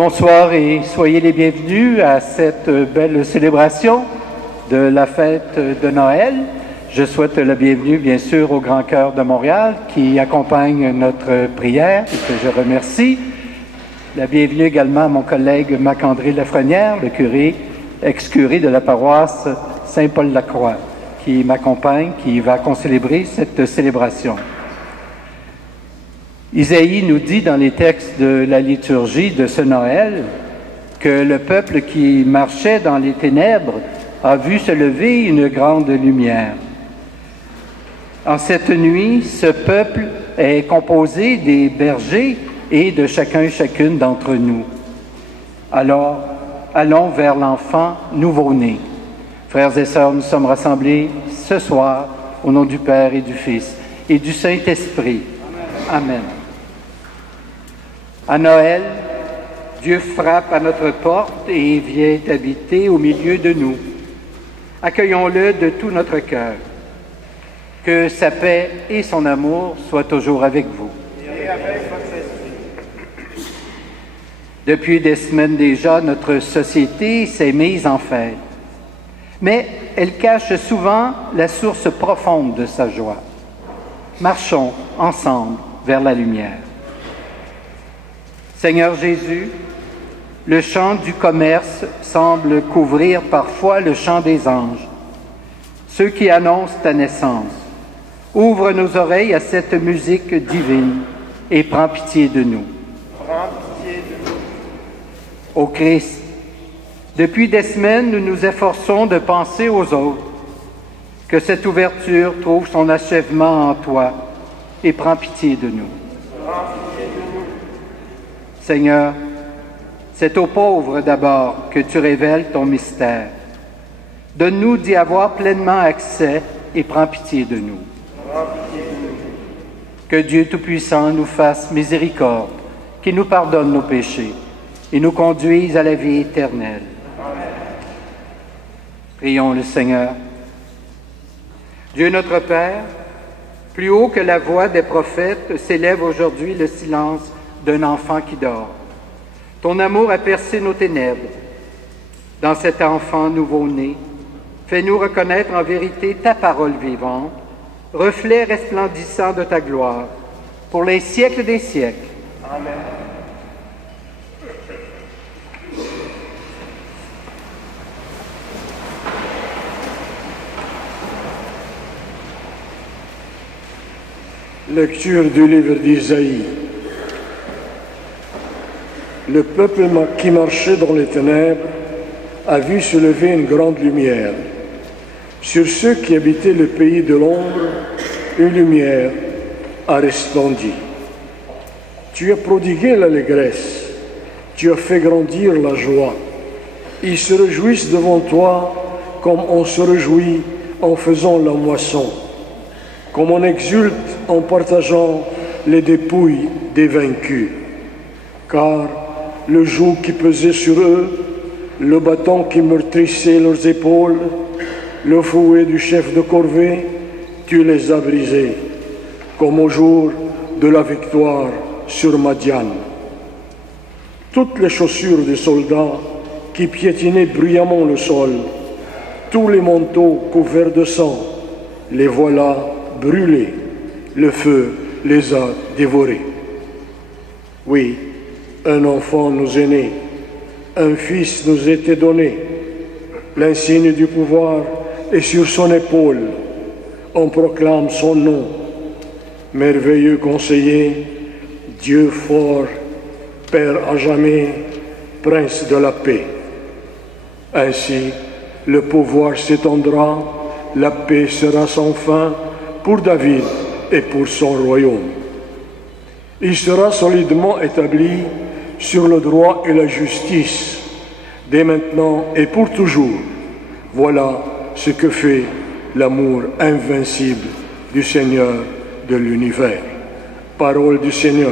Bonsoir et soyez les bienvenus à cette belle célébration de la fête de Noël. Je souhaite la bienvenue, bien sûr, au Grand Chœur de Montréal qui accompagne notre prière et que je remercie. La bienvenue également à mon collègue Marc-André Lafrenière, le curé, ex-curé de la paroisse Saint-Paul-la-Croix, qui m'accompagne, qui va concélébrer cette célébration. Isaïe nous dit dans les textes de la liturgie de ce Noël que le peuple qui marchait dans les ténèbres a vu se lever une grande lumière. En cette nuit, ce peuple est composé des bergers et de chacun et chacune d'entre nous. Alors, allons vers l'enfant nouveau-né. Frères et sœurs, nous sommes rassemblés ce soir au nom du Père et du Fils et du Saint-Esprit. Amen. À Noël, Dieu frappe à notre porte et vient habiter au milieu de nous. Accueillons-le de tout notre cœur. Que sa paix et son amour soient toujours avec vous. Et avec votre esprit. Depuis des semaines déjà, notre société s'est mise en fête. Mais elle cache souvent la source profonde de sa joie. Marchons ensemble vers la lumière. Seigneur Jésus, le chant du commerce semble couvrir parfois le chant des anges, ceux qui annoncent ta naissance. Ouvre nos oreilles à cette musique divine et prends pitié de nous. Prends pitié de nous. Ô Christ, depuis des semaines, nous nous efforçons de penser aux autres. Que cette ouverture trouve son achèvement en toi et prends pitié de nous. Prends pitié de nous. Seigneur, c'est aux pauvres d'abord que tu révèles ton mystère. Donne-nous d'y avoir pleinement accès et prends pitié de nous. Prends pitié de nous. Que Dieu Tout-Puissant nous fasse miséricorde, qu'il nous pardonne nos péchés et nous conduise à la vie éternelle. Amen. Prions le Seigneur. Dieu notre Père, plus haut que la voix des prophètes s'élève aujourd'hui le silence d'un enfant qui dort. Ton amour a percé nos ténèbres. Dans cet enfant nouveau-né, fais-nous reconnaître en vérité ta parole vivante, reflet resplendissant de ta gloire, pour les siècles des siècles. Amen. Lecture du livre d'Isaïe. Le peuple qui marchait dans les ténèbres a vu se lever une grande lumière. Sur ceux qui habitaient le pays de l'ombre, une lumière a resplendi. Tu as prodigué l'allégresse, tu as fait grandir la joie. Ils se réjouissent devant toi comme on se réjouit en faisant la moisson, comme on exulte en partageant les dépouilles des vaincus. Car le joug qui pesait sur eux, le bâton qui meurtrissait leurs épaules, le fouet du chef de corvée, tu les as brisés, comme au jour de la victoire sur Madian. Toutes les chaussures des soldats qui piétinaient bruyamment le sol, tous les manteaux couverts de sang, les voilà brûlés, le feu les a dévorés. Oui, un enfant nous est né, un fils nous était donné, l'insigne du pouvoir est sur son épaule, on proclame son nom, merveilleux conseiller, Dieu fort, Père à jamais, Prince de la paix. Ainsi, le pouvoir s'étendra, la paix sera sans fin pour David et pour son royaume. Il sera solidement établi sur le droit et la justice, dès maintenant et pour toujours. Voilà ce que fait l'amour invincible du Seigneur de l'univers. Parole du Seigneur.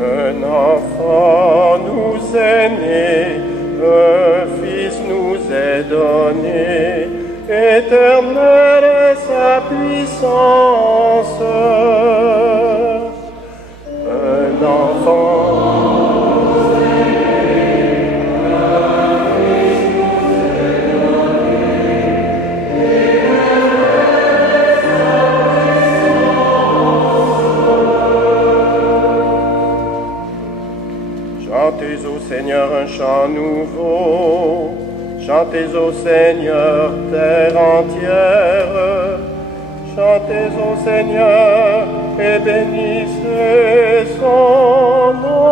Un enfant nous est né, un fils nous est donné, éternelle est sa puissance. Un enfant nous est né, un fils nous est donné, éternelle est sa puissance. Chantez au Seigneur un chant nouveau, chantez au Seigneur terre entière, chantez au Seigneur et bénissez son nom.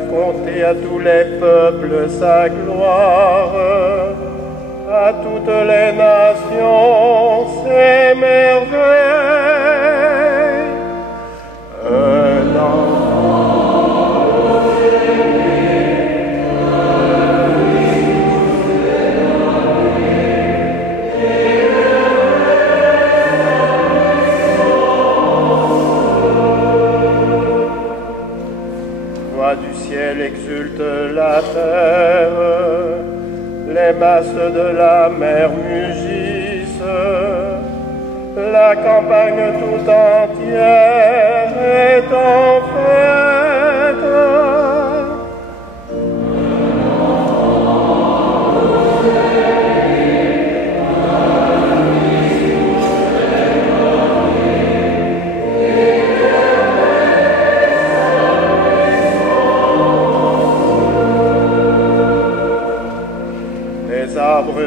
raconter à tous les peuples sa gloire, à toutes les nations ses merveilles. Un du ciel exulte la terre, les masses de la mer mugissent, la campagne tout entière est en fête.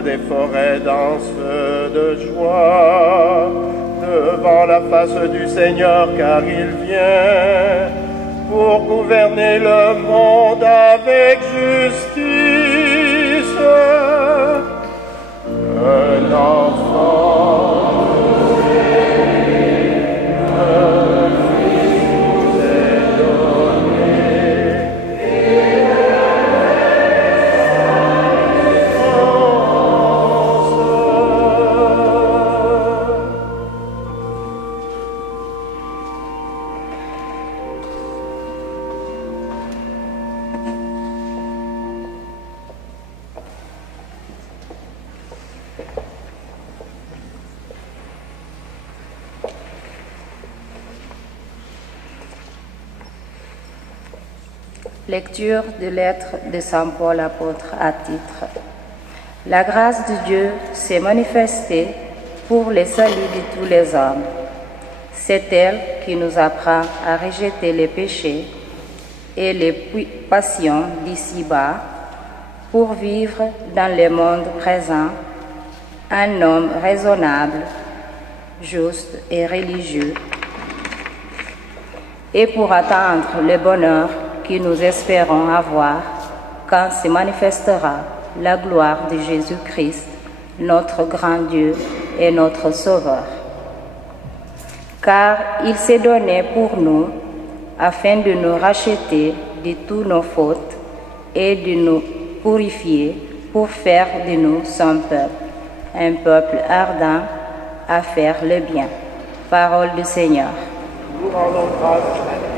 Des forêts dansent de joie devant la face du Seigneur, car il vient pour gouverner le monde avec justice. Un enfant, un fils nous est donné. Lecture de lettre de Saint Paul apôtre à titre. La grâce de Dieu s'est manifestée pour le salut de tous les hommes. C'est elle qui nous apprend à rejeter les péchés et les passions d'ici-bas pour vivre dans le monde présent un homme raisonnable, juste et religieux, et pour atteindre le bonheur que nous espérons avoir quand se manifestera la gloire de Jésus-Christ, notre grand Dieu et notre Sauveur. Car il s'est donné pour nous afin de nous racheter de toutes nos fautes et de nous purifier pour faire de nous son peuple, un peuple ardent à faire le bien. Parole du Seigneur. Nous rendons grâce à Dieu.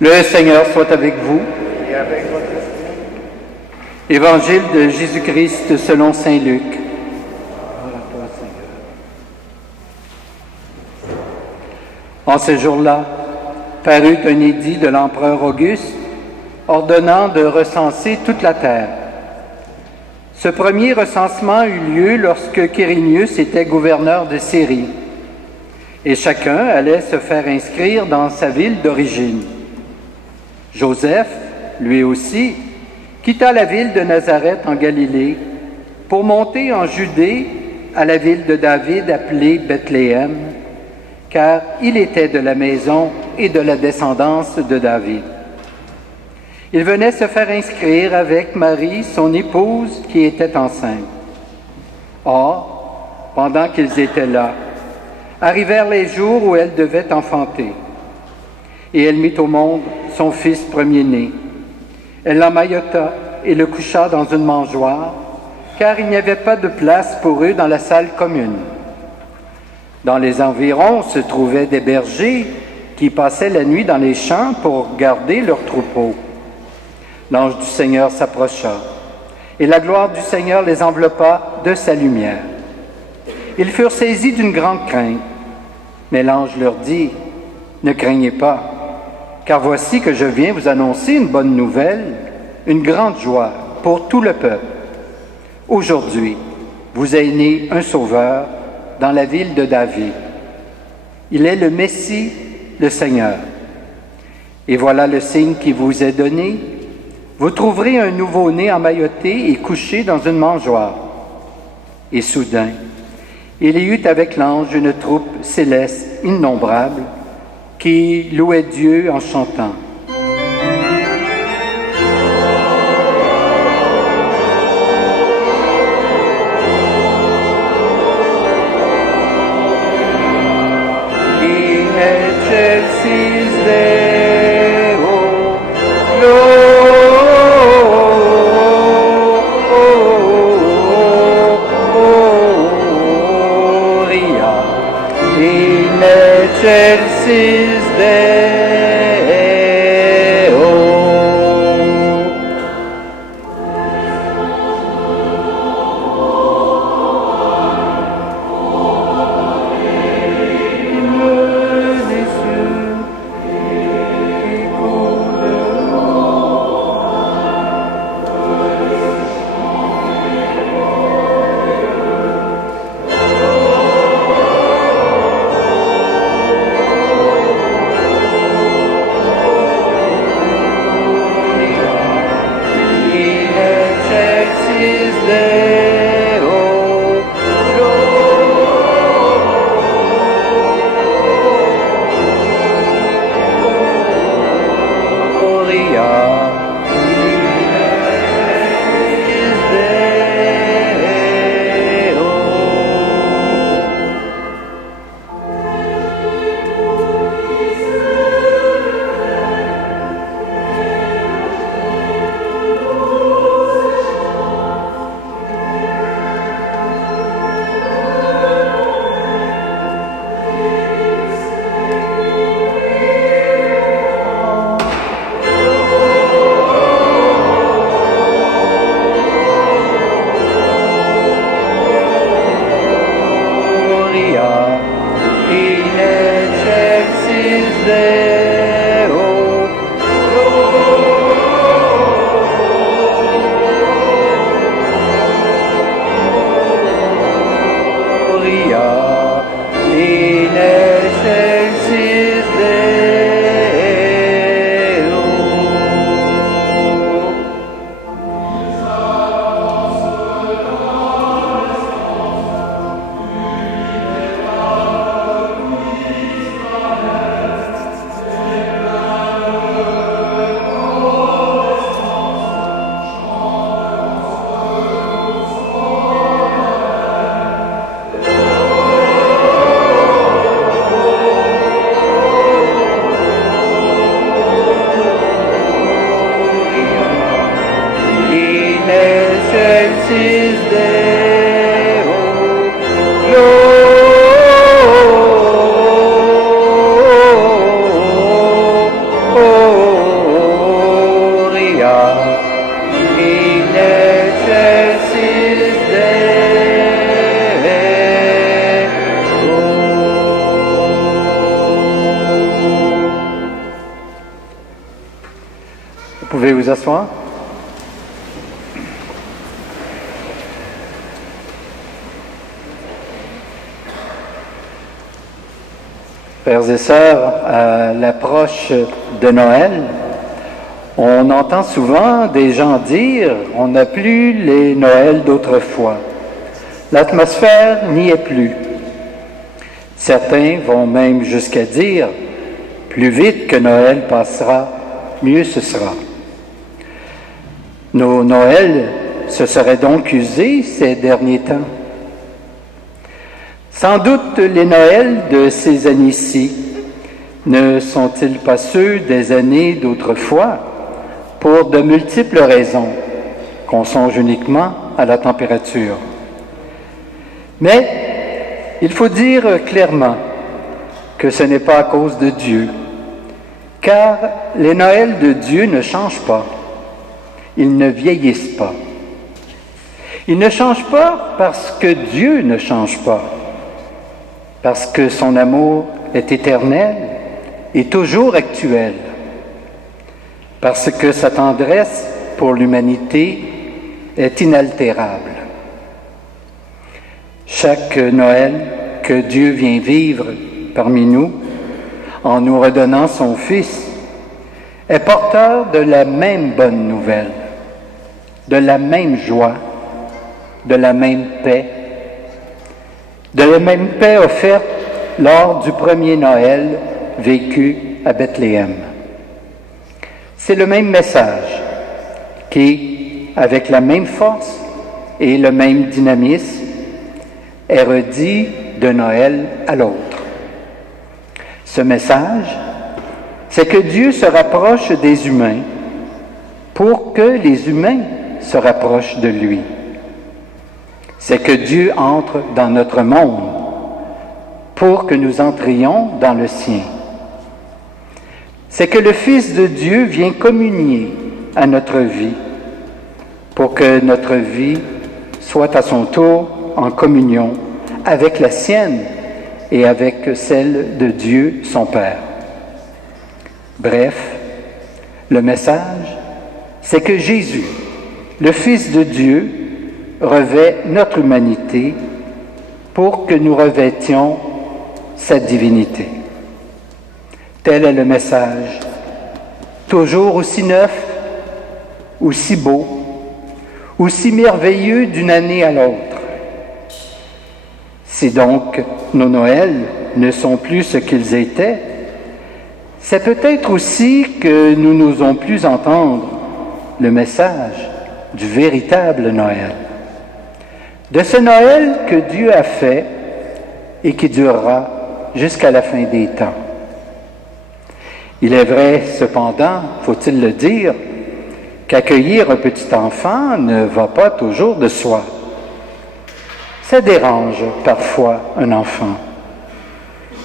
Le Seigneur soit avec vous. Et avec votre esprit. Évangile de Jésus-Christ selon saint Luc. En ce jour-là, parut un édit de l'empereur Auguste ordonnant de recenser toute la terre. Ce premier recensement eut lieu lorsque Quirinius était gouverneur de Syrie, et chacun allait se faire inscrire dans sa ville d'origine. Joseph, lui aussi, quitta la ville de Nazareth en Galilée pour monter en Judée à la ville de David appelée Bethléem, car il était de la maison et de la descendance de David. Il venait se faire inscrire avec Marie, son épouse, qui était enceinte. Or, pendant qu'ils étaient là, arrivèrent les jours où elle devait enfanter. Et elle mit au monde son fils premier-né. Elle l'emmaillota et le coucha dans une mangeoire, car il n'y avait pas de place pour eux dans la salle commune. Dans les environs se trouvaient des bergers qui passaient la nuit dans les champs pour garder leurs troupeaux. L'ange du Seigneur s'approcha, et la gloire du Seigneur les enveloppa de sa lumière. Ils furent saisis d'une grande crainte, mais l'ange leur dit, « Ne craignez pas, car voici que je viens vous annoncer une bonne nouvelle, une grande joie pour tout le peuple. Aujourd'hui, vous est né un Sauveur dans la ville de David. Il est le Messie, le Seigneur. Et voilà le signe qui vous est donné. Vous trouverez un nouveau-né emmailloté et couché dans une mangeoire. » Et soudain, il y eut avec l'ange une troupe céleste innombrable qui louait Dieu en chantant. Excelsis Deo. Vous pouvez vous asseoir. Frères et sœurs, à l'approche de Noël, on entend souvent des gens dire « on n'a plus les Noëls d'autrefois ». L'atmosphère n'y est plus. Certains vont même jusqu'à dire « plus vite que Noël passera, mieux ce sera ». Nos Noëls se seraient donc usés ces derniers temps. Sans doute les Noëls de ces années-ci ne sont-ils pas ceux des années d'autrefois pour de multiples raisons, qu'on songe uniquement à la température. Mais il faut dire clairement que ce n'est pas à cause de Dieu, car les Noëls de Dieu ne changent pas, ils ne vieillissent pas. Ils ne changent pas parce que Dieu ne change pas, parce que son amour est éternel et toujours actuel, parce que sa tendresse pour l'humanité est inaltérable. Chaque Noël que Dieu vient vivre parmi nous, en nous redonnant son Fils, est porteur de la même bonne nouvelle, de la même joie, de la même paix offerte lors du premier Noël vécu à Bethléem. C'est le même message qui, avec la même force et le même dynamisme, est redit de Noël à l'autre. Ce message, c'est que Dieu se rapproche des humains pour que les humains se rapprochent de lui. C'est que Dieu entre dans notre monde pour que nous entrions dans le sien. C'est que le Fils de Dieu vient communier à notre vie pour que notre vie soit à son tour en communion avec la sienne et avec celle de Dieu, son Père. Bref, le message, c'est que Jésus, le Fils de Dieu, revêt notre humanité pour que nous revêtions sa divinité. Tel est le message, toujours aussi neuf, aussi beau, aussi merveilleux d'une année à l'autre. Si donc nos Noëls ne sont plus ce qu'ils étaient, c'est peut-être aussi que nous n'osons plus entendre le message du véritable Noël. De ce Noël que Dieu a fait et qui durera jusqu'à la fin des temps. Il est vrai, cependant, faut-il le dire, qu'accueillir un petit enfant ne va pas toujours de soi. Ça dérange parfois un enfant.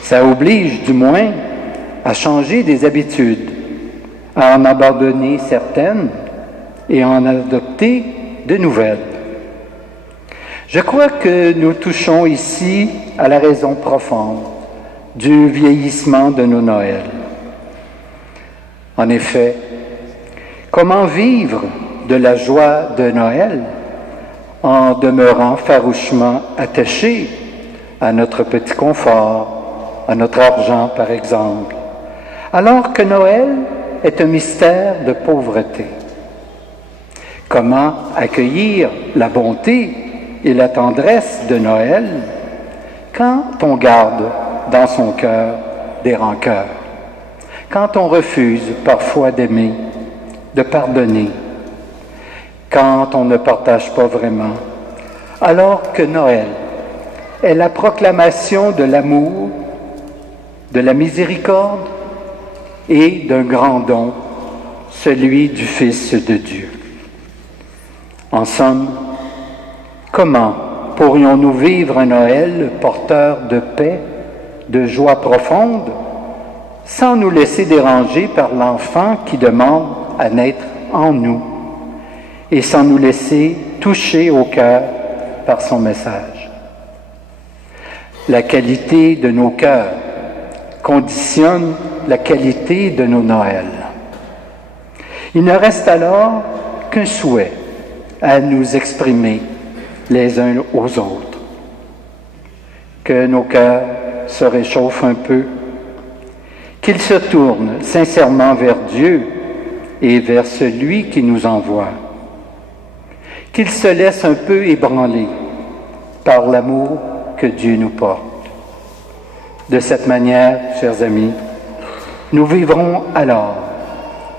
Ça oblige, du moins, à changer des habitudes, à en abandonner certaines et à en adopter de nouvelles. Je crois que nous touchons ici à la raison profonde du vieillissement de nos Noëls. En effet, comment vivre de la joie de Noël en demeurant farouchement attaché à notre petit confort, à notre argent par exemple, alors que Noël est un mystère de pauvreté? Comment accueillir la bonté et la tendresse de Noël quand on garde dans son cœur des rancœurs, quand on refuse parfois d'aimer, de pardonner, quand on ne partage pas vraiment, alors que Noël est la proclamation de l'amour, de la miséricorde et d'un grand don, celui du Fils de Dieu. En somme, comment pourrions-nous vivre un Noël porteur de paix, de joie profonde, sans nous laisser déranger par l'enfant qui demande à naître en nous et sans nous laisser toucher au cœur par son message? La qualité de nos cœurs conditionne la qualité de nos Noëls. Il ne reste alors qu'un souhait à nous exprimer les uns aux autres. Que nos cœurs se réchauffent un peu qu'ils se tournent sincèrement vers Dieu et vers celui qui nous envoie, qu'ils se laissent un peu ébranler par l'amour que Dieu nous porte. De cette manière, chers amis, nous vivrons alors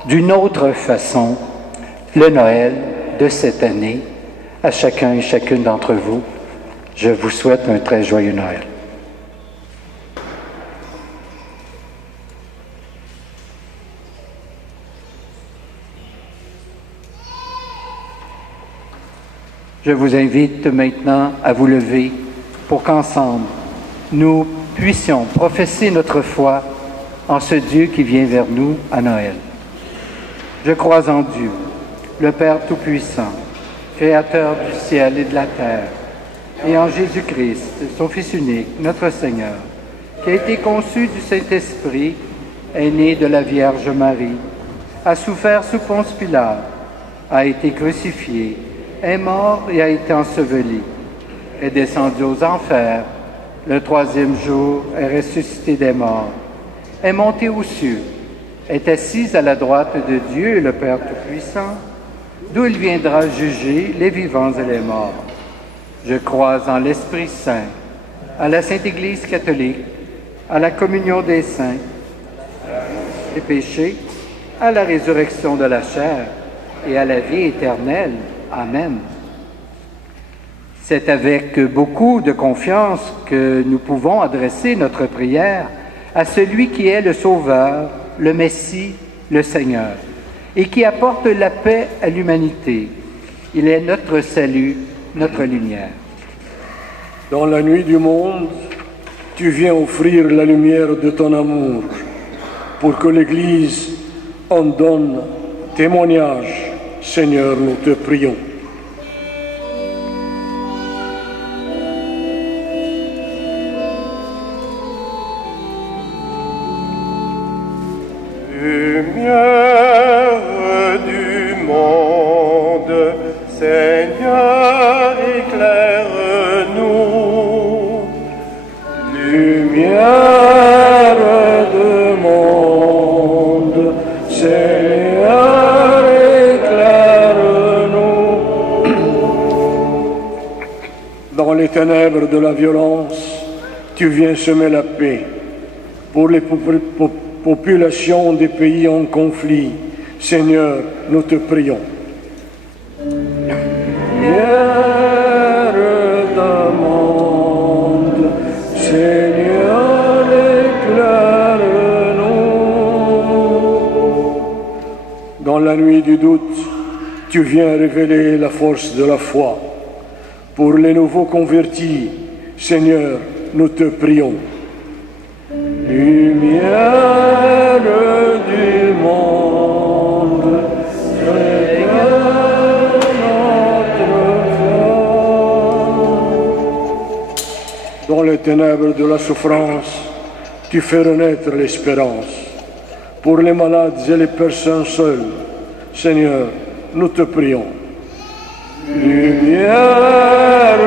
d'une autre façon le Noël de cette année. À chacun et chacune d'entre vous, je vous souhaite un très joyeux Noël. Je vous invite maintenant à vous lever pour qu'ensemble, nous puissions professer notre foi en ce Dieu qui vient vers nous à Noël. Je crois en Dieu, le Père Tout-Puissant, Créateur du ciel et de la terre, et en Jésus-Christ, son Fils unique, notre Seigneur, qui a été conçu du Saint-Esprit, est né de la Vierge Marie, a souffert sous Ponce Pilate, a été crucifié, est mort et a été enseveli, est descendu aux enfers, le troisième jour est ressuscité des morts, est monté aux cieux, est assis à la droite de Dieu, le Père Tout-Puissant, d'où il viendra juger les vivants et les morts. Je crois en l'Esprit Saint, à la Sainte Église catholique, à la communion des saints, des péchés, à la résurrection de la chair et à la vie éternelle. Amen. C'est avec beaucoup de confiance que nous pouvons adresser notre prière à celui qui est le Sauveur, le Messie, le Seigneur, et qui apporte la paix à l'humanité. Il est notre salut, notre lumière. Dans la nuit du monde, tu viens offrir la lumière de ton amour pour que l'Église en donne témoignage. Seigneur, nous te prions. Lumière du monde, Seigneur, éclaire-nous. Lumière du monde, Seigneur, éclaire-nous. Dans les ténèbres de la violence, tu viens semer la paix pour les populations des pays en conflit. Seigneur, nous te prions. Lumière du monde, Seigneur, éclaire-nous. Dans la nuit du doute, tu viens révéler la force de la foi. Pour les nouveaux convertis, Seigneur, nous te prions. Lumière du monde, Seigneur, notre foi. Dans les ténèbres de la souffrance, tu fais renaître l'espérance. Pour les malades et les personnes seules, Seigneur, nous te prions. Lumière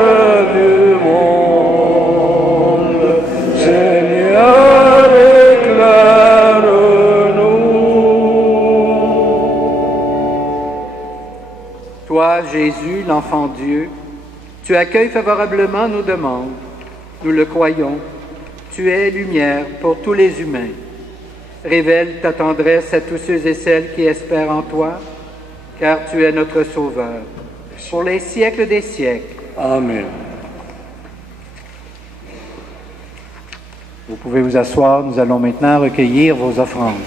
du monde, Seigneur, Toi, Jésus, l'enfant Dieu, tu accueilles favorablement nos demandes. Nous le croyons. Tu es lumière pour tous les humains. Révèle ta tendresse à tous ceux et celles qui espèrent en toi, car tu es notre Sauveur, pour les siècles des siècles. Amen. Vous pouvez vous asseoir. Nous allons maintenant recueillir vos offrandes.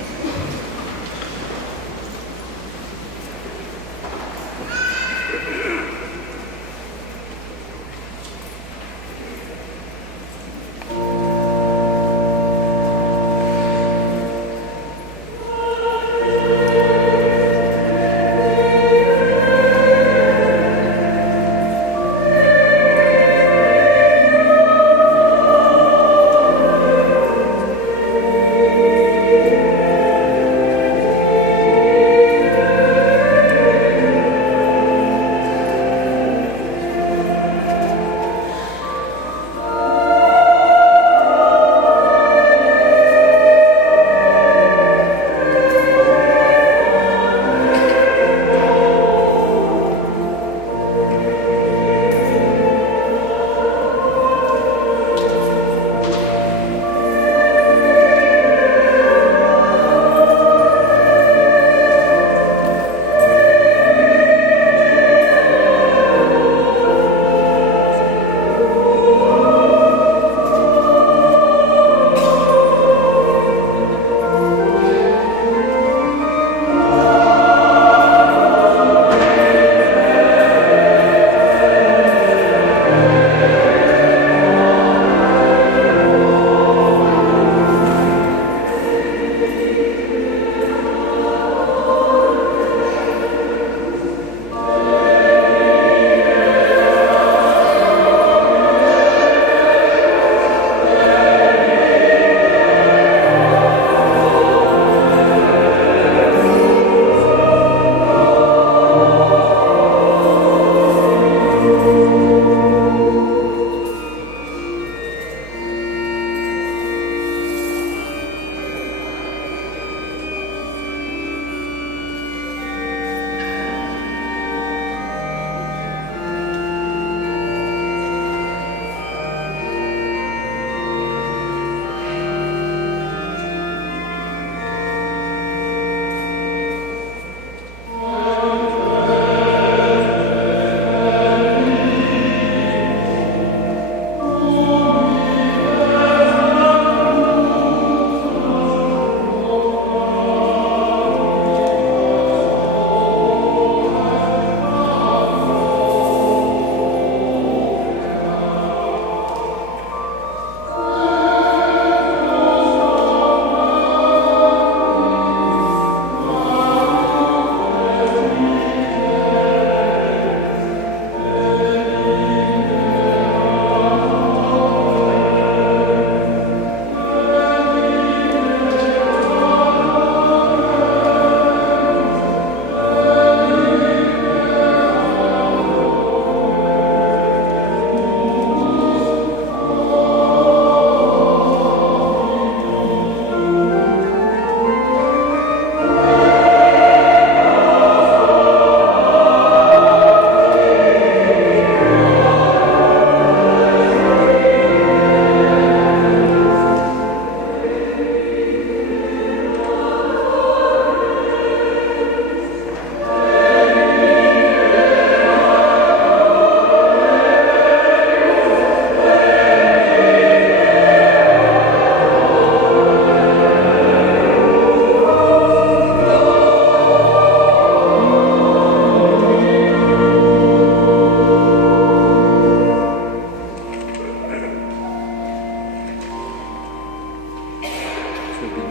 Tu es béni,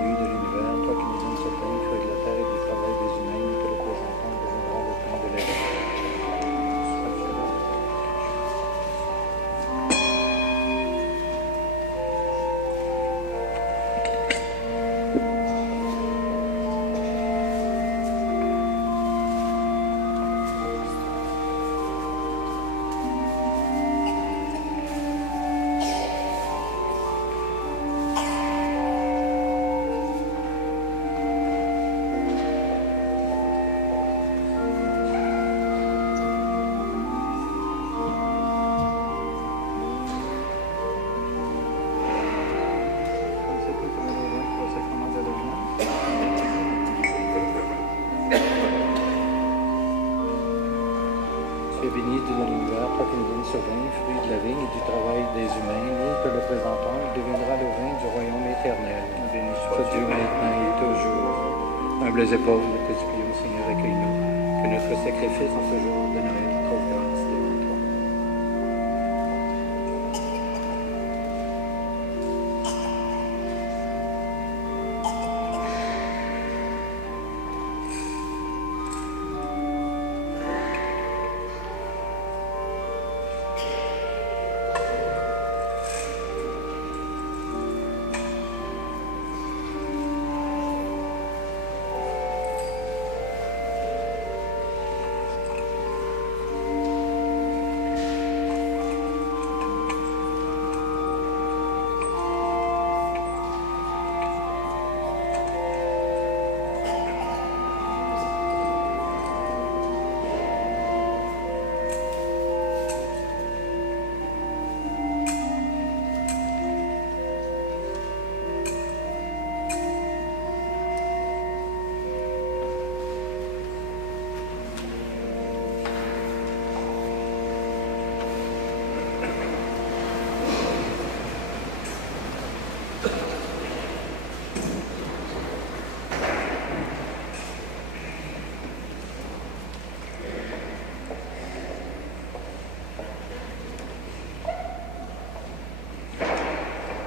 Dieu de l'univers, toi qui nous donnes ce pain, fruit de la terre et du travail des humains, et que le présentant deviendra le pain de la vie. Tu es béni de l'univers, toi qui nous donnes ce vin, fruit de la vigne et du travail des humains, nous te le présentons, il deviendra le vin du royaume éternel. Béni soit Dieu maintenant et toujours. Humbles et pauvres, te supplions, Seigneur, accueille-nous, que notre sacrifice en ce jour de Noël trouve grâce devant toi.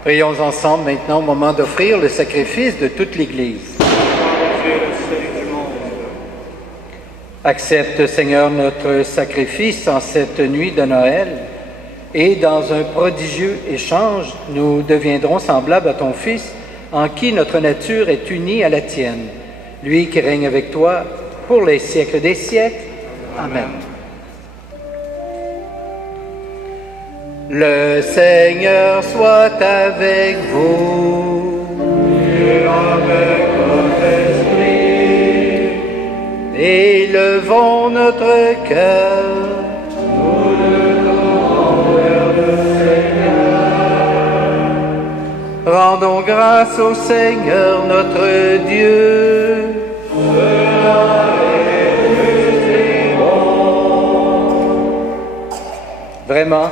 Prions ensemble maintenant au moment d'offrir le sacrifice de toute l'Église. Accepte, Seigneur, notre sacrifice en cette nuit de Noël, et dans un prodigieux échange, nous deviendrons semblables à ton Fils, en qui notre nature est unie à la tienne, lui qui règne avec toi pour les siècles des siècles. Amen. Le Seigneur soit avec vous. Et avec votre esprit. Élevons notre cœur. Nous le tendons vers le Seigneur. Rendons grâce au Seigneur notre Dieu. Cela est juste et bon. Vraiment,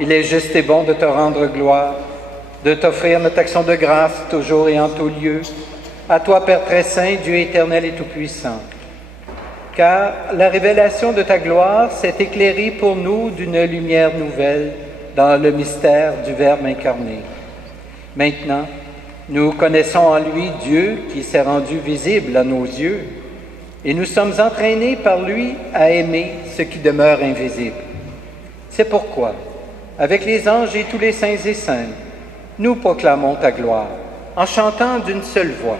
il est juste et bon de te rendre gloire, de t'offrir notre action de grâce toujours et en tout lieu, à toi, Père très saint, Dieu éternel et tout-puissant. Car la révélation de ta gloire s'est éclairée pour nous d'une lumière nouvelle dans le mystère du Verbe incarné. Maintenant, nous connaissons en lui Dieu qui s'est rendu visible à nos yeux, et nous sommes entraînés par lui à aimer ce qui demeure invisible. C'est pourquoi, avec les anges et tous les saints et saintes, nous proclamons ta gloire, en chantant d'une seule voix.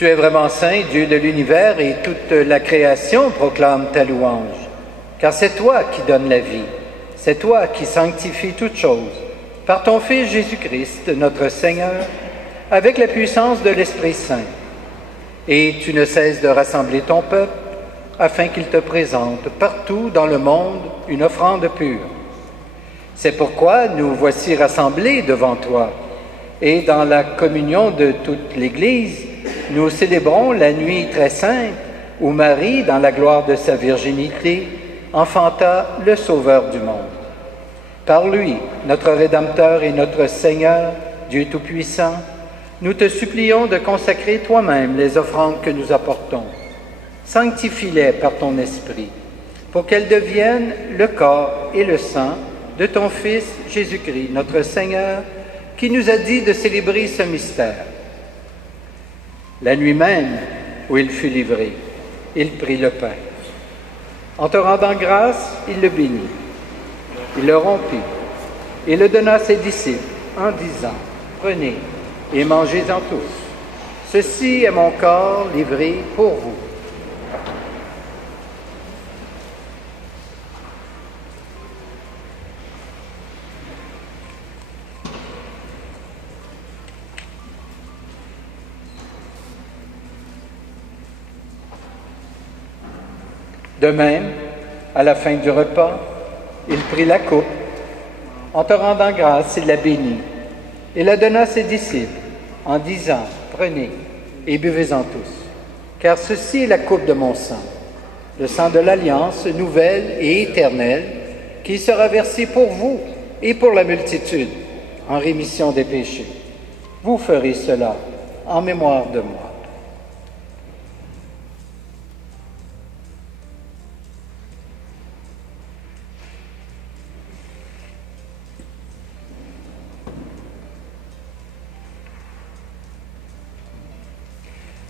Tu es vraiment saint, Dieu de l'univers, et toute la création proclame ta louange. Car c'est toi qui donnes la vie, c'est toi qui sanctifies toutes choses, par ton Fils Jésus-Christ, notre Seigneur, avec la puissance de l'Esprit Saint. Et tu ne cesses de rassembler ton peuple, afin qu'il te présente partout dans le monde une offrande pure. C'est pourquoi nous voici rassemblés devant toi, et dans la communion de toute l'Église, nous célébrons la nuit très sainte où Marie, dans la gloire de sa virginité, enfanta le Sauveur du monde. Par lui, notre Rédempteur et notre Seigneur, Dieu Tout-Puissant, nous te supplions de consacrer toi-même les offrandes que nous apportons. Sanctifie-les par ton Esprit, pour qu'elles deviennent le corps et le sang de ton Fils Jésus-Christ, notre Seigneur, qui nous a dit de célébrer ce mystère. La nuit même où il fut livré, il prit le pain. En te rendant grâce, il le bénit. Il le rompit et le donna à ses disciples en disant, « Prenez et mangez-en tous. Ceci est mon corps livré pour vous. » De même, à la fin du repas, il prit la coupe. En te rendant grâce, il la bénit et la donna à ses disciples en disant, « Prenez et buvez-en tous, car ceci est la coupe de mon sang, le sang de l'alliance nouvelle et éternelle, qui sera versé pour vous et pour la multitude en rémission des péchés. Vous ferez cela en mémoire de moi. »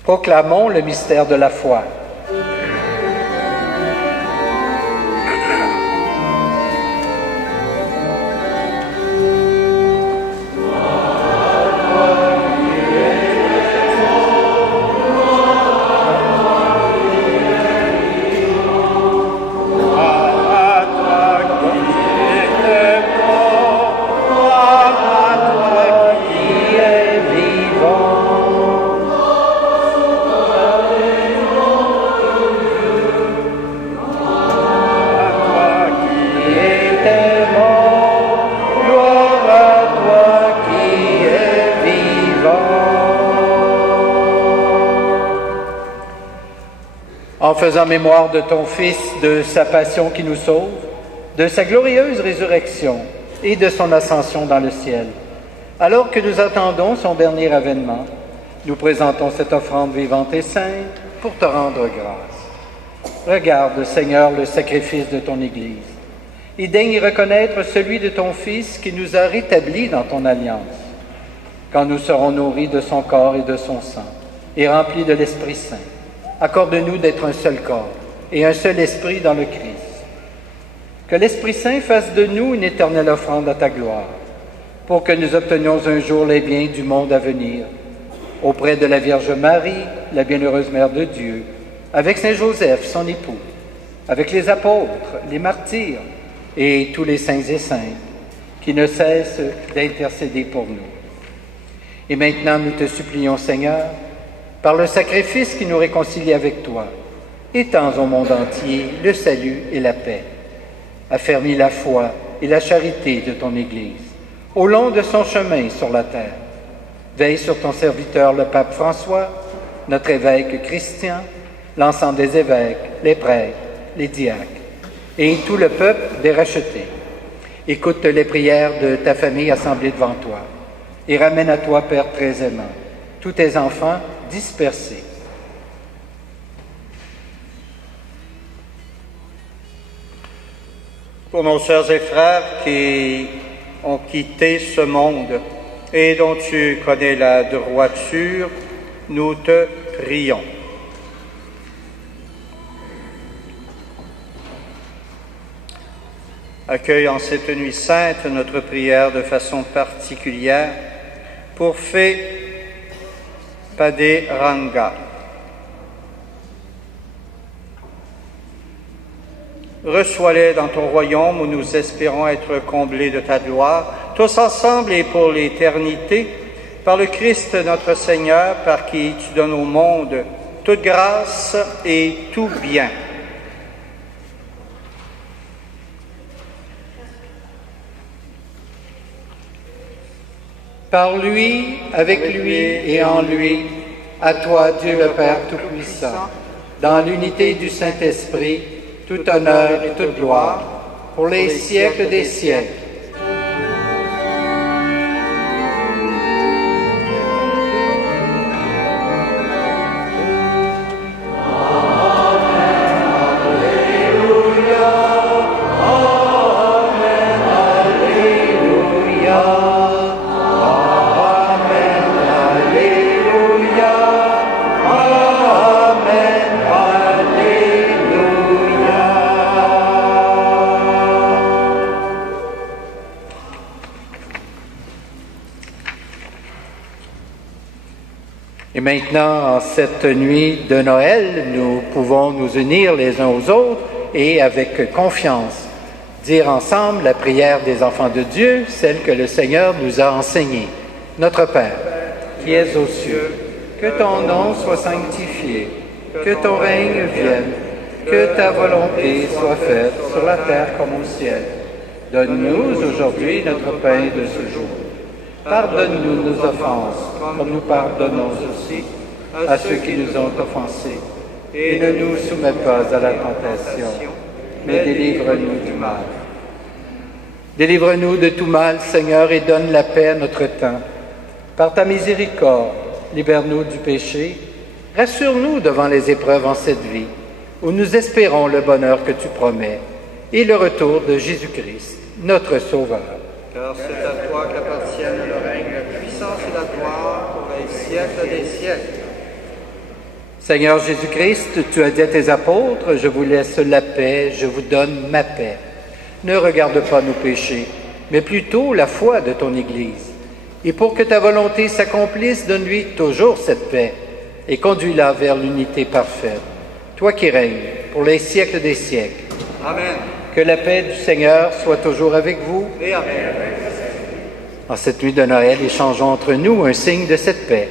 Proclamons le mystère de la foi. En faisant mémoire de ton Fils, de sa passion qui nous sauve, de sa glorieuse résurrection et de son ascension dans le ciel, alors que nous attendons son dernier avènement, nous présentons cette offrande vivante et sainte pour te rendre grâce. Regarde, Seigneur, le sacrifice de ton Église, et daigne y reconnaître celui de ton Fils qui nous a rétablis dans ton alliance, quand nous serons nourris de son corps et de son sang, et remplis de l'Esprit Saint. Accorde-nous d'être un seul corps et un seul esprit dans le Christ. Que l'Esprit Saint fasse de nous une éternelle offrande à ta gloire, pour que nous obtenions un jour les biens du monde à venir, auprès de la Vierge Marie, la bienheureuse Mère de Dieu, avec Saint Joseph, son époux, avec les apôtres, les martyrs et tous les saints et saintes, qui ne cessent d'intercéder pour nous. Et maintenant, nous te supplions, Seigneur, par le sacrifice qui nous réconcilie avec toi, étends au monde entier le salut et la paix. Affermis la foi et la charité de ton Église, au long de son chemin sur la terre. Veille sur ton serviteur, le pape François, notre évêque Christian, l'ensemble des évêques, les prêtres, les diacres, et tout le peuple des rachetés. Écoute les prières de ta famille assemblée devant toi, et ramène à toi, Père très aimant, tous tes enfants dispersés. Pour nos sœurs et frères qui ont quitté ce monde et dont tu connais la droiture, nous te prions. Accueille en cette nuit sainte notre prière de façon particulière pour Paderanga. Reçois-les dans ton royaume où nous espérons être comblés de ta gloire, tous ensemble et pour l'éternité, par le Christ notre Seigneur, par qui tu donnes au monde toute grâce et tout bien. Par lui, avec lui et en lui, à toi Dieu le Père Tout-Puissant, dans l'unité du Saint-Esprit, tout honneur et toute gloire, pour les siècles des siècles. Et maintenant, en cette nuit de Noël, nous pouvons nous unir les uns aux autres et avec confiance dire ensemble la prière des enfants de Dieu, celle que le Seigneur nous a enseignée. Notre Père, qui es aux cieux, que ton nom soit sanctifié, que ton règne vienne, que ta volonté soit faite sur la terre comme au ciel. Donne-nous aujourd'hui notre pain de ce jour. Pardonne-nous nos offenses, comme nous pardonnons aussi à ceux qui nous ont offensés. Et ne nous soumets pas à la tentation, mais délivre-nous du mal. Délivre-nous de tout mal, Seigneur, et donne la paix à notre temps. Par ta miséricorde, libère-nous du péché. Rassure-nous devant les épreuves en cette vie, où nous espérons le bonheur que tu promets, et le retour de Jésus-Christ, notre Sauveur. Car c'est à toi qu'appartiennent le règne, la puissance et la gloire pour les siècles des siècles. Seigneur Jésus-Christ, tu as dit à tes apôtres, je vous laisse la paix, je vous donne ma paix. Ne regarde pas nos péchés, mais plutôt la foi de ton Église. Et pour que ta volonté s'accomplisse, donne-lui toujours cette paix et conduis-la vers l'unité parfaite. Toi qui règnes pour les siècles des siècles. Amen. Que la paix du Seigneur soit toujours avec vous. Et amen. En cette nuit de Noël, échangeons entre nous un signe de cette paix.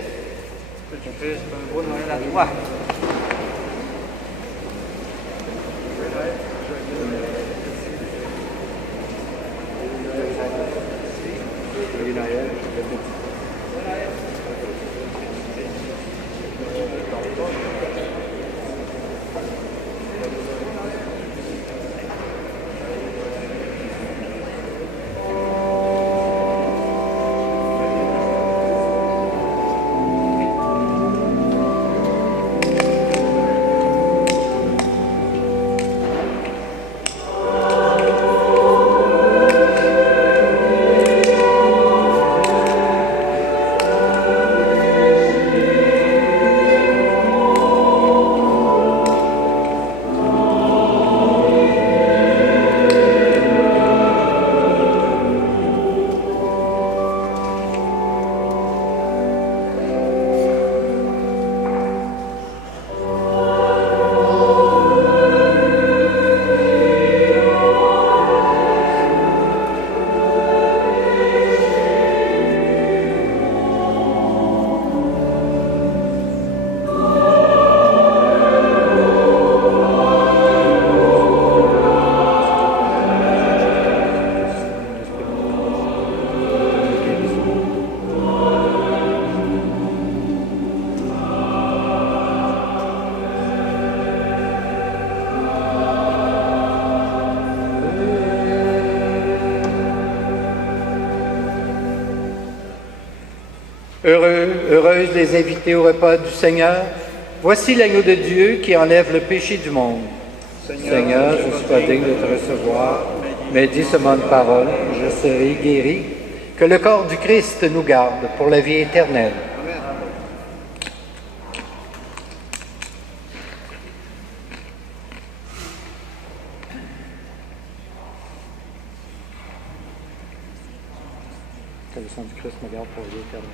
Que tu fasses un beau Noël à toi. Heureuses les invités au repas du Seigneur. Voici l'agneau de Dieu qui enlève le péché du monde. Seigneur, je ne suis pas digne de te recevoir, mais dis seulement une parole, je serai guéri. Que le corps du Christ nous garde pour la vie éternelle. Que le sang du Christ me garde pour la vie éternelle.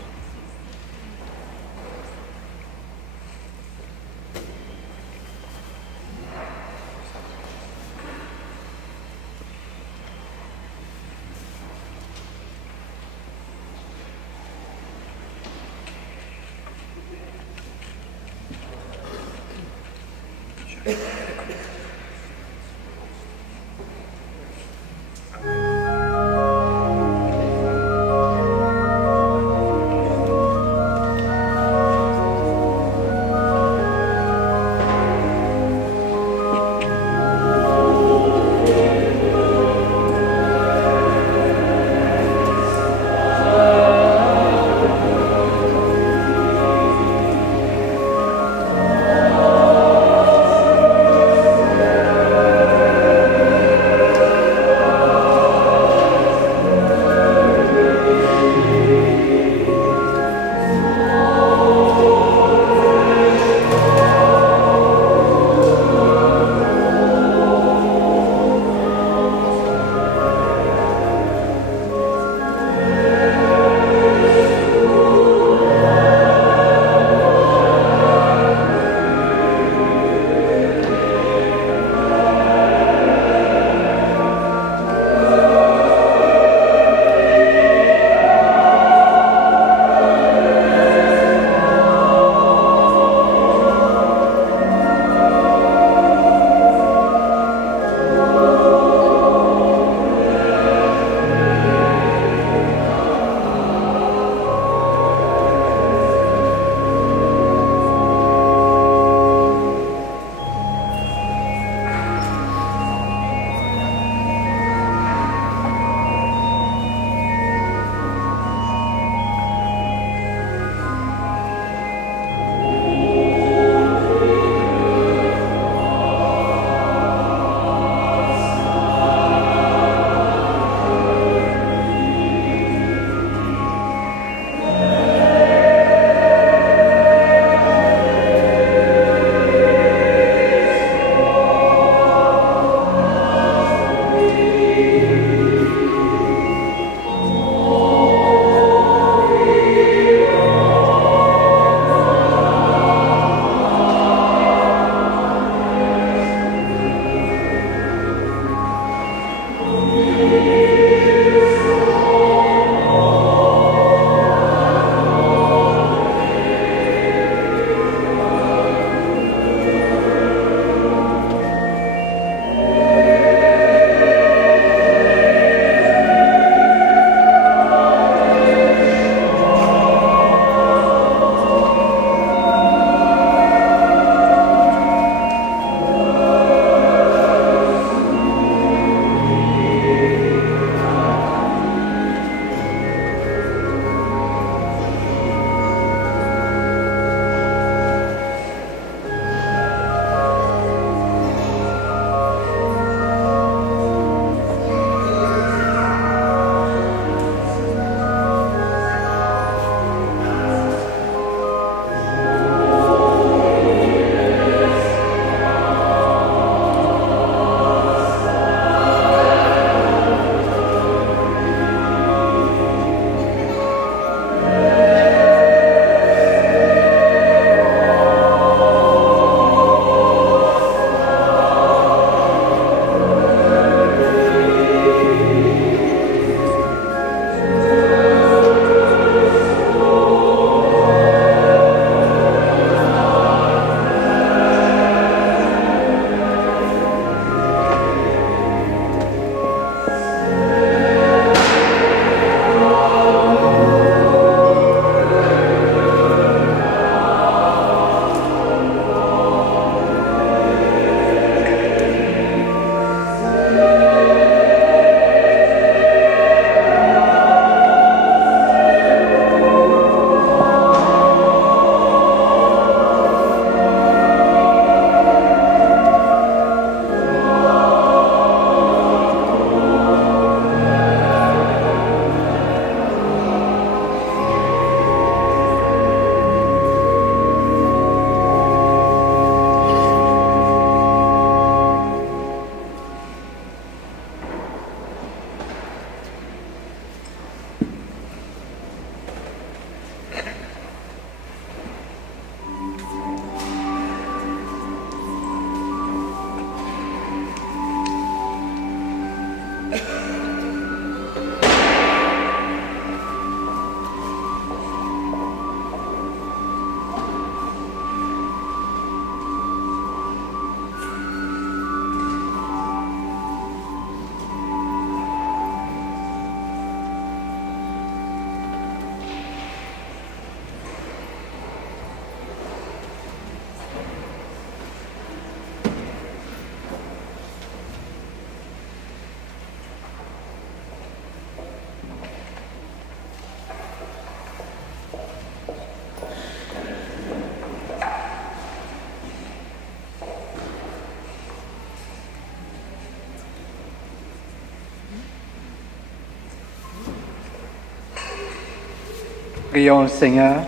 Prions le Seigneur.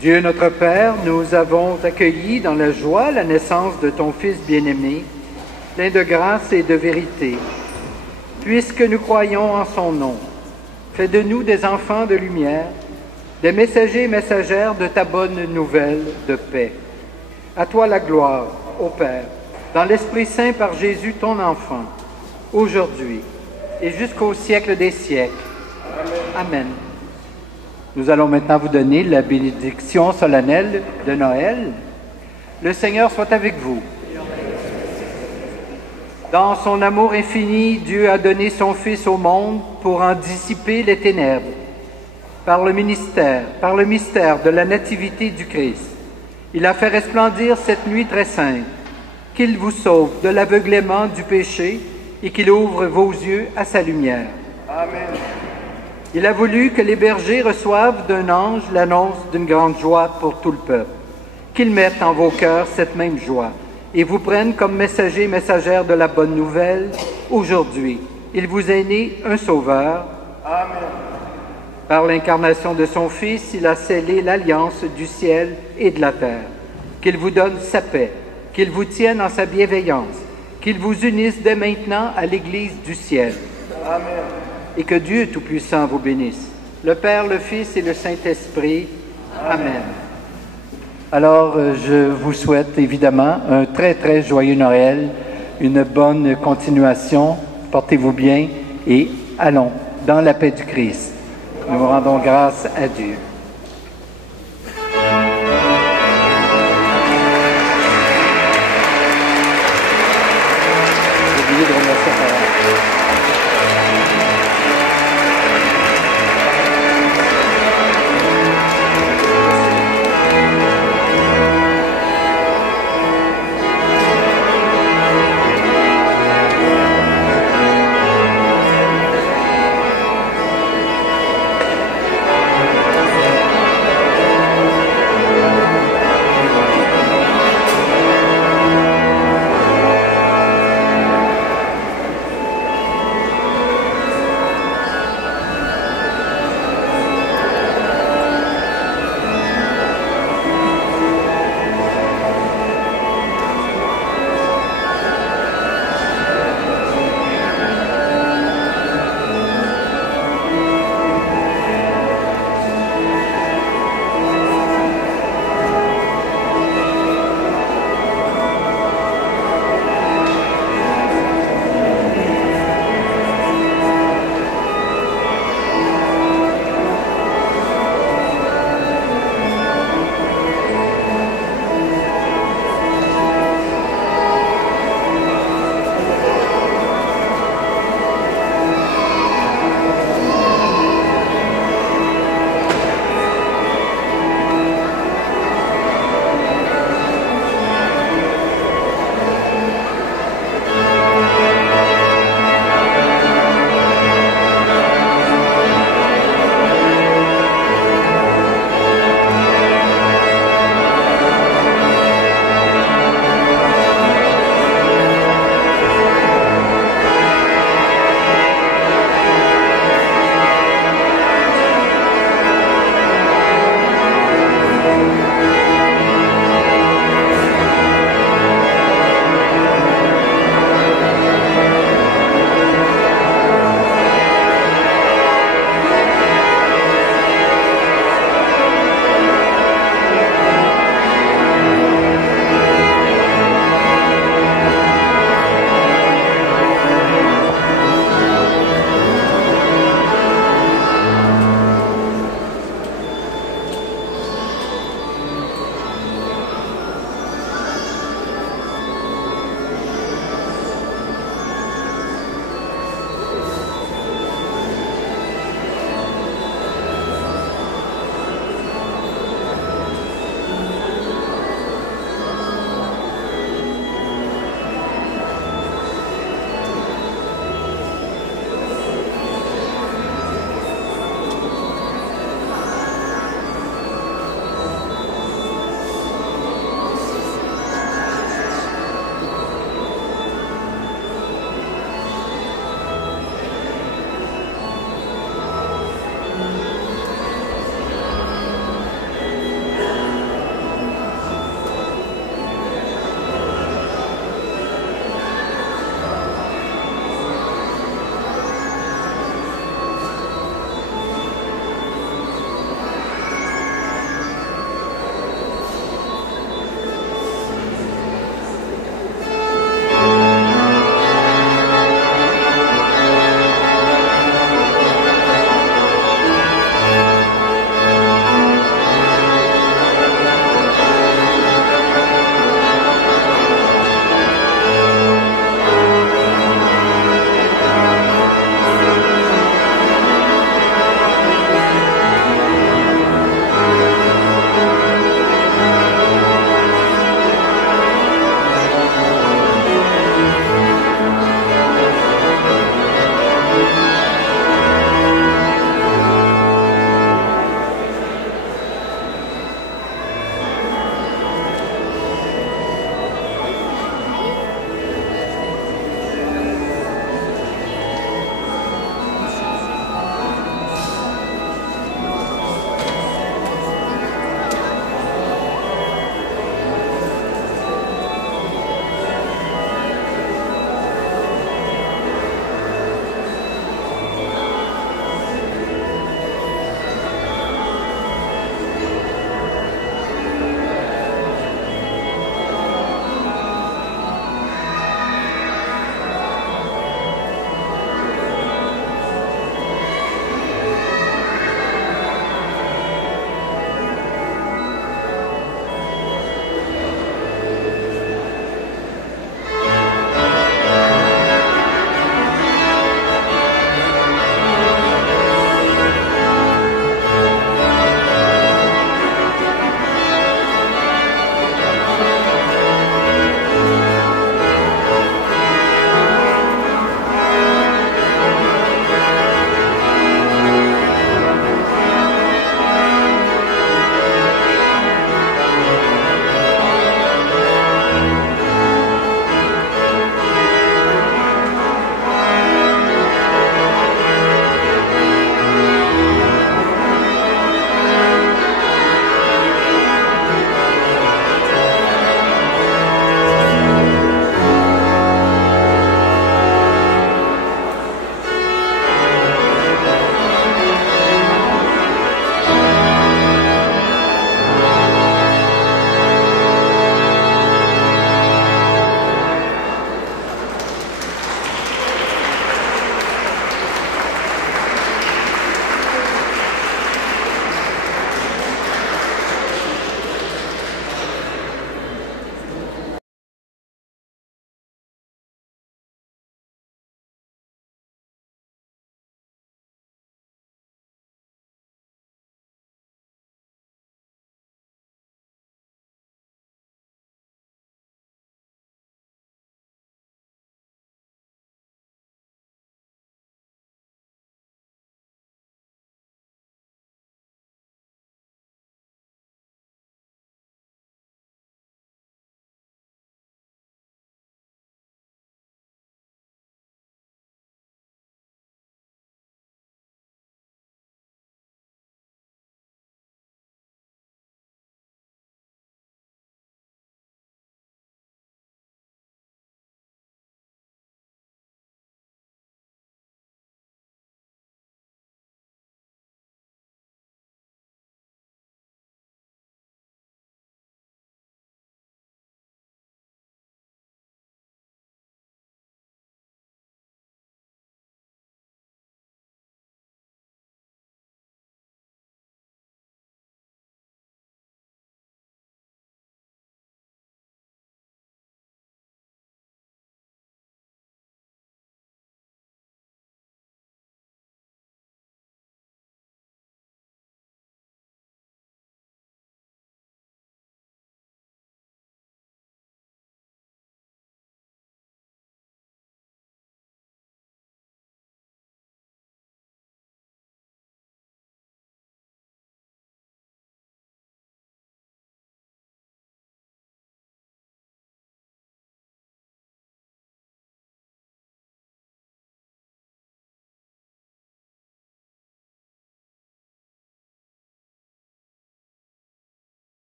Dieu notre Père, nous avons accueilli dans la joie la naissance de ton Fils bien-aimé, plein de grâce et de vérité. Puisque nous croyons en son nom, fais de nous des enfants de lumière, des messagers et messagères de ta bonne nouvelle de paix. À toi la gloire, ô Père, dans l'Esprit Saint par Jésus ton enfant, aujourd'hui et jusqu'au siècle des siècles. Amen. Amen. Nous allons maintenant vous donner la bénédiction solennelle de Noël. Le Seigneur soit avec vous. Dans son amour infini, Dieu a donné son Fils au monde pour en dissiper les ténèbres. Par le mystère de la nativité du Christ, il a fait resplendir cette nuit très sainte, qu'il vous sauve de l'aveuglement du péché et qu'il ouvre vos yeux à sa lumière. Amen. Il a voulu que les bergers reçoivent d'un ange l'annonce d'une grande joie pour tout le peuple, qu'ils mettent en vos cœurs cette même joie et vous prennent comme messagers et messagères de la bonne nouvelle. Aujourd'hui, il vous est né un Sauveur. Amen. Par l'incarnation de son Fils, il a scellé l'alliance du ciel et de la terre. Qu'il vous donne sa paix, qu'il vous tienne en sa bienveillance, qu'il vous unisse dès maintenant à l'Église du ciel. Amen. Et que Dieu Tout-Puissant vous bénisse, le Père, le Fils et le Saint-Esprit. Amen. Alors, je vous souhaite évidemment un très, très joyeux Noël, une bonne continuation. Portez-vous bien et allons dans la paix du Christ. Nous rendons grâce à Dieu.